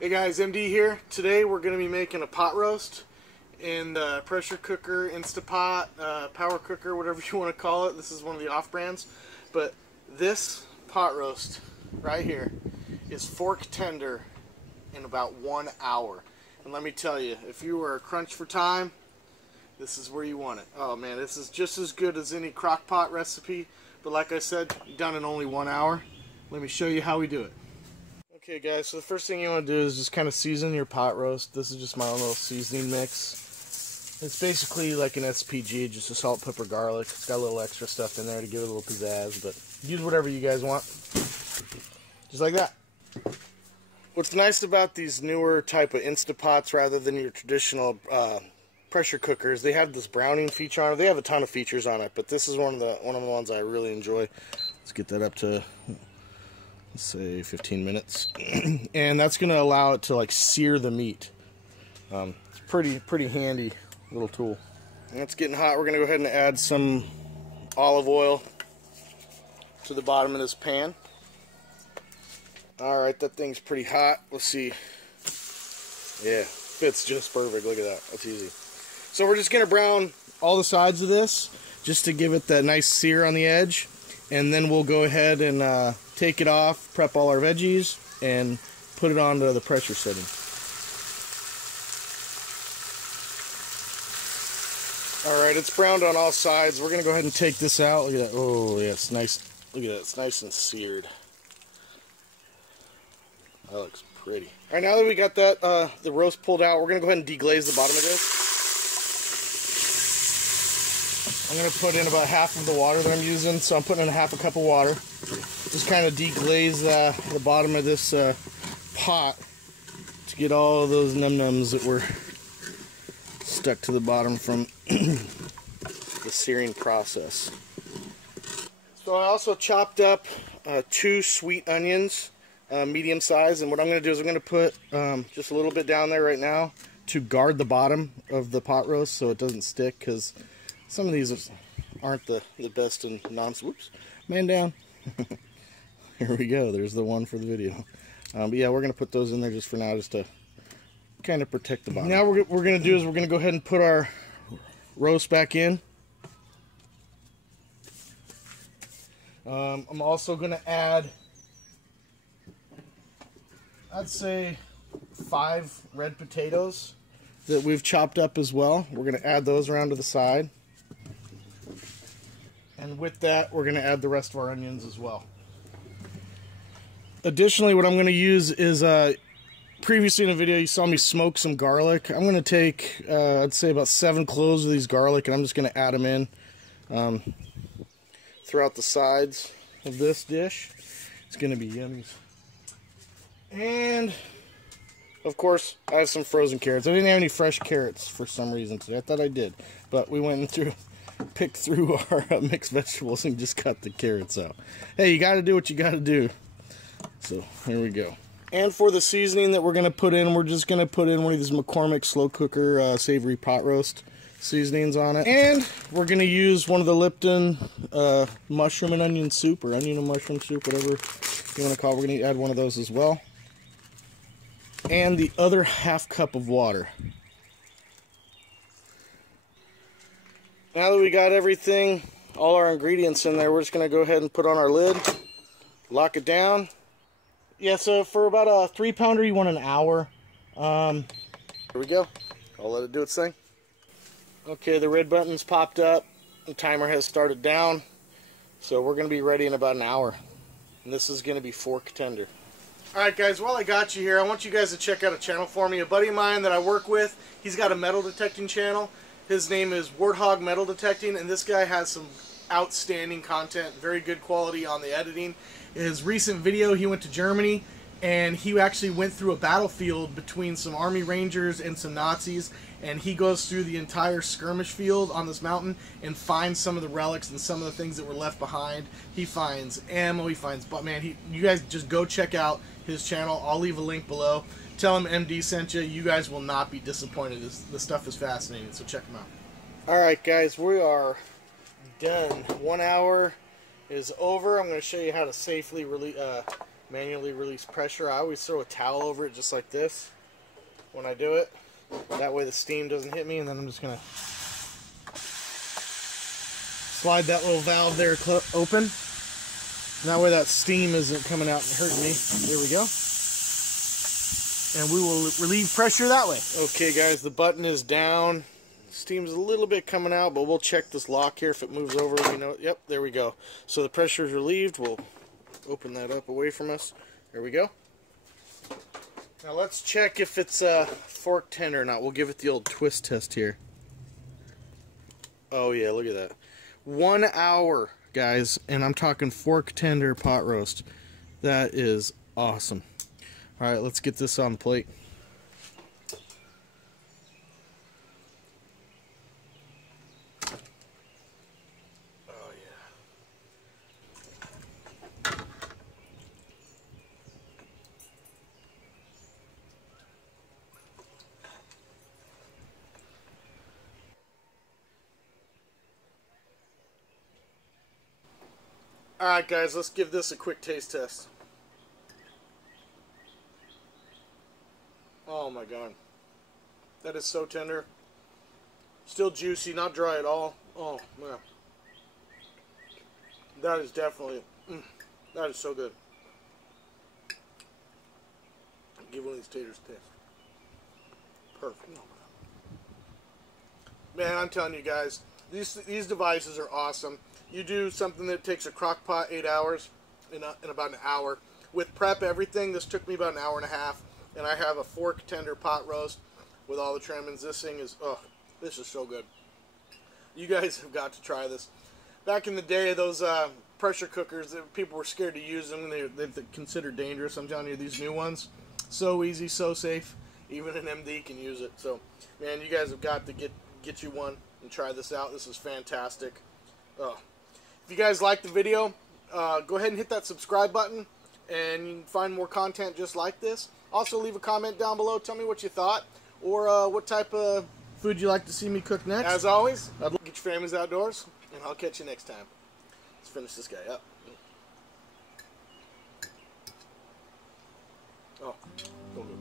Hey guys, MD here. Today we're going to be making a pot roast in the pressure cooker, Instapot, power cooker, whatever you want to call it. This is one of the off brands. But this pot roast right here is fork tender in about 1 hour. And let me tell you, if you are crunched for time, this is where you want it. Oh man, this is just as good as any crock pot recipe. But like I said, done in only 1 hour. Let me show you how we do it. Okay guys, so the first thing you want to do is just kind of season your pot roast. This is just my own little seasoning mix. It's basically like an SPG, just a salt, pepper, garlic. It's got a little extra stuff in there to give it a little pizzazz, but use whatever you guys want. Just like that. What's nice about these newer type of Instapots rather than your traditional pressure cookers, they have this browning feature on it. They have a ton of features on it, but this is one of the ones I really enjoy. Let's get that up to, let's say 15 minutes. And that's going to allow it to like sear the meat. It's pretty handy little tool. And it's getting hot. We're going to go ahead and add some olive oil to the bottom of this pan. Alright, that thing's pretty hot. Let's see. Yeah, fits just perfect. Look at that. That's easy. So we're just going to brown all the sides of this just to give it that nice sear on the edge. And then we'll go ahead and take it off, prep all our veggies, and put it onto the pressure setting. Alright, it's browned on all sides. We're going to go ahead and take this out. Look at that. Oh, yeah, it's nice. Look at that. It's nice and seared. That looks pretty. Alright, now that we got that the roast pulled out, we're going to go ahead and deglaze the bottom of this. I'm going to put in about half of the water that I'm using, so I'm putting in half a cup of water. Just kind of deglaze the bottom of this pot to get all of those num-nums that were stuck to the bottom from the searing process. So I also chopped up 2 sweet onions, medium size, and what I'm going to do is I'm going to put just a little bit down there right now to guard the bottom of the pot roast so it doesn't stick, because some of these aren't the best in whoops, man down. Here we go, there's the one for the video. But yeah, we're going to put those in there just for now, just to kind of protect the bottom. Now what we're going to do is we're going to go ahead and put our roast back in. I'm also going to add, I'd say 5 red potatoes that we've chopped up as well. We're going to add those around to the side. And with that, we're going to add the rest of our onions as well. Additionally, what I'm going to use is, previously in a video you saw me smoke some garlic. I'm going to take, I'd say about 7 cloves of these garlic, and I'm just going to add them in throughout the sides of this dish. It's going to be yummy. And of course, I have some frozen carrots. I didn't have any fresh carrots for some reason today. I thought I did, but we went through, picked through our mixed vegetables and just cut the carrots out. Hey, you got to do what you got to do. So here we go. And for the seasoning that we're going to put in, we're just going to put in one of these McCormick slow cooker savory pot roast seasonings on it. And we're going to use one of the Lipton mushroom and onion soup, or onion and mushroom soup, whatever you want to call it. We're going to add one of those as well. And the other half cup of water. Now that we got everything, all our ingredients in there, we're just going to go ahead and put on our lid, lock it down. Yeah, so for about a 3-pounder, you want an hour. Here we go. I'll let it do its thing. Okay, the red button's popped up. The timer has started down. So we're going to be ready in about an hour. And this is going to be fork tender. Alright guys, while I got you here, I want you guys to check out a channel for me. A buddy of mine that I work with, he's got a metal detecting channel. His name is Warthog Metal Detecting, and this guy has some outstanding content, very good quality on the editing. His recent video, he went to Germany, and he actually went through a battlefield between some Army Rangers and some Nazis, and he goes through the entire skirmish field on this mountain and finds some of the relics and some of the things that were left behind. He finds ammo, he finds, but man, you guys just go check out his channel. I'll leave a link below. Tell him MD sent you. You guys will not be disappointed. This stuff is fascinating, so check him out. Alright guys, we are done. 1 hour is over. I'm going to show you how to safely manually release pressure. I always throw a towel over it just like this when I do it. That way the steam doesn't hit me, and then I'm just going to slide that little valve there open. And that way that steam isn't coming out and hurting me. There we go. And we will relieve pressure that way. Okay guys, the button is down. Steam's a little bit coming out, but we'll check this lock here. If it moves over, we know. Yep, there we go. So the pressure is relieved. We'll open that up away from us. There we go. Now let's check if it's fork tender or not. We'll give it the old twist test here. Oh yeah, look at that. 1 hour, guys, and I'm talking fork tender pot roast. That is awesome. All right, let's get this on the plate. Oh yeah. All right, guys, let's give this a quick taste test. Oh my god. That is so tender. Still juicy, not dry at all. Oh man. That is definitely, that is so good. Give one of these taters a taste. Perfect. Man, I'm telling you guys, these devices are awesome. You do something that takes a crock pot 8 hours in about an hour. With prep everything, this took me about an hour and a half. And I have a fork tender pot roast with all the trimmings. This thing is, oh, this is so good. You guys have got to try this. Back in the day, those pressure cookers, people were scared to use them. They're considered dangerous. I'm telling you, these new ones, so easy, so safe. Even an MD can use it. So, man, you guys have got to get you one and try this out. This is fantastic. Oh. If you guys like the video, go ahead and hit that subscribe button, and you can find more content just like this. Also, leave a comment down below. Tell me what you thought, or what type of food you like to see me cook next. As always, I'd love to get your families outdoors, and I'll catch you next time. Let's finish this guy up. Oh, so good.